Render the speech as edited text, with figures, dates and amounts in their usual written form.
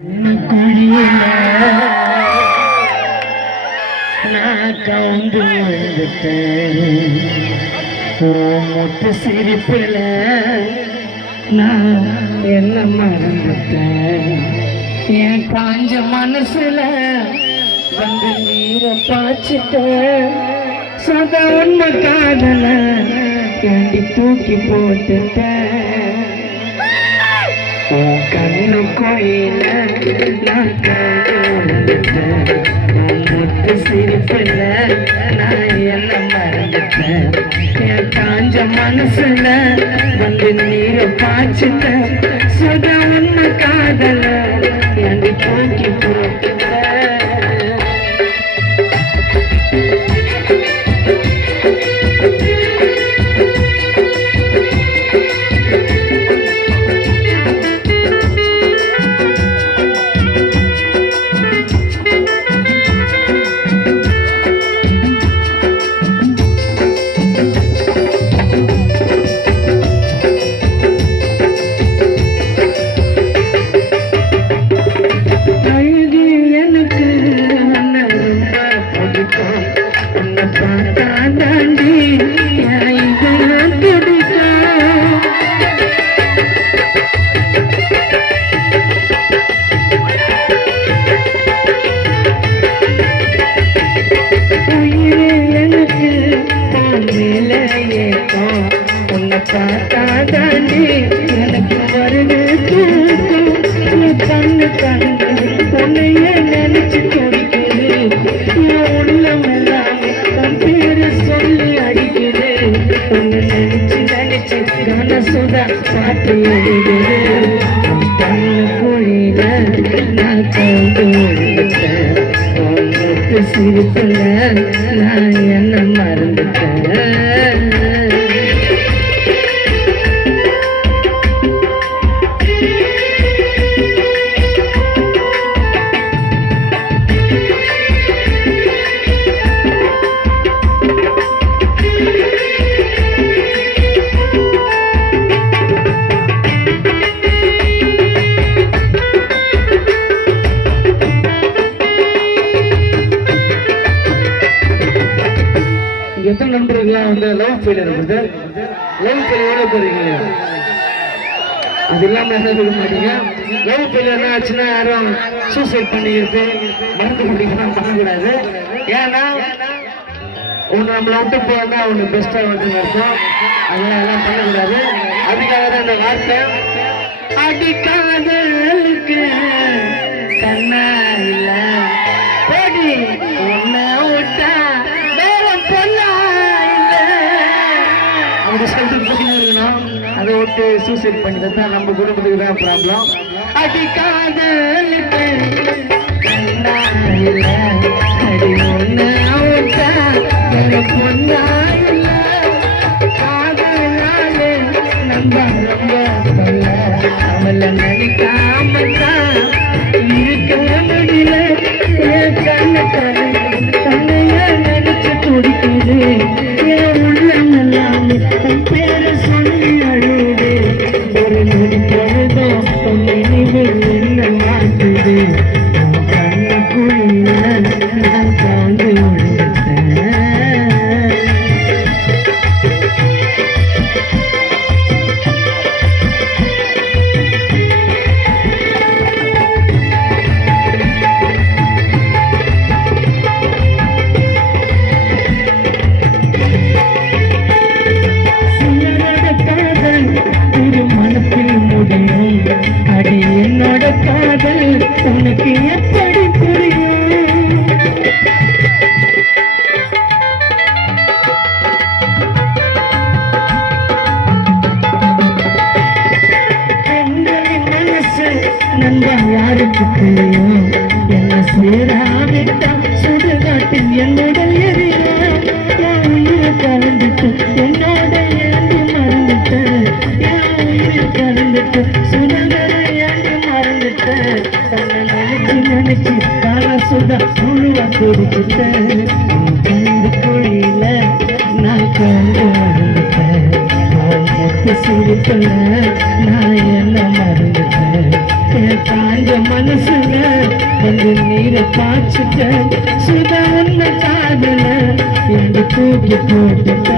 குழியில நான் கவுந்து வந்துட்டேன். முத்து சிரிப்புல நான் என்ன மறந்துட்டேன். என் காஞ்ச மனசுல வந்து நீரை பாய்ச்சிட்டேன். சதா உண்மை காதல ஏண்டி தூக்கி போட்டுட்டேன். உன் கண்ணு கோயில நான் கண்டுட்டேன். உன் முத்து சிரிப்புல நான் என்ன மறந்துட்டேன். என் காஞ்ச மனசுல வந்து நீரை பாய்ச்சிட்டேன். சதா உண்மை காதல ஏண்டி தூக்கி போட்டுட்டேன். தாண்டி எனக்கு வருது தூக்கம். கண்ணு கண்ணு உன்னையே நினைச்சு துடிக்குது. உள்ளம் எல்லாமே தன் பேரு சொல்லி அடிக்குது. உன்னை நினைச்சு நினைச்சு கனசுதா பாட்டு எழுதுது. கண்ணு குழியில நான் கவுந்து வந்துட்டேன். முத்து சிரிப்புல நான் என்ன மறந்துட்டேன். எத்தனை நண்பர்கள்லாம் வந்து லவ் ஃபெயிலியர் இருக்குது. லவ் ஃபெயிலியரோட போறீங்க. அது இல்லாம என்ன சொல்ல மாட்டீங்க. லவ் ஃபெயிலியர்னா ஆச்சுன்னா யாரும் சூசைட் பண்ணிக்கிறது மருந்து குடிக்கலாம் பண்ணக்கூடாது. ஏன்னா ஒன்று நம்மளை விட்டு போனா ஒன்று பெஸ்ட்டாக வந்து இருக்கும். அதெல்லாம் பண்ணக்கூடாது. அதுக்காக தான் அந்த வார்த்தை அடிக்காதலுக்கு கண்ணா இல்லை போடி ஒன்ன விட்டா அதை விட்டு சூசைட் பண்ணிட்டு தான் நம்ம குடும்பத்துக்கு தான் ப்ராப்ளம். அடிக்காதலுக்கு கண்ணா இல்லை அடி ஒன்று விட்டா பொண்ணா இல்லை. காதலாலே நம்ம ரொம்ப சொல்ல அவளை நினைக்காமத்தான் இருக்க முடியல. கண்ண தன்னைய நினைச்சு துடிக்குது. என் உள்ளம் எல்லாமே தன் பேரை சொல்லி அழுது. ஒரு நொடி பொழுதும் நினைவு என்ன மாட்டுது. கண்ண குழியில நான் கவுந்து வந்துட்டேன். உனக்கு எப்படி புரியும்? பெண்களின் மனசு நண்பன் யாருக்கு தெரியும்? என்ன சேராவிட்டா சுடுகாட்டில் என்னுடல் எரியும். என் உயிரை கலந்துட்டு என்னோட ஏண்டி மறந்துட்டு. என் உயிரை கலந்துட்டு சுடகரை ஏண்டி மறந்துட்டு. தன்னை நினைச்சு நினைச்சு காலசுதா முழுவா குடிச்சுட்டேன். கண்டு குழியில நான் கண்டு வந்துட்டேன். முத்து சிரிப்புல நான் என்ன மறந்துட்டேன். காஞ்ச மனசுல வந்து நீரை பாய்ச்சிட்ட சுதா உன்ன காதல என்று தூக்கி போட்டுட்ட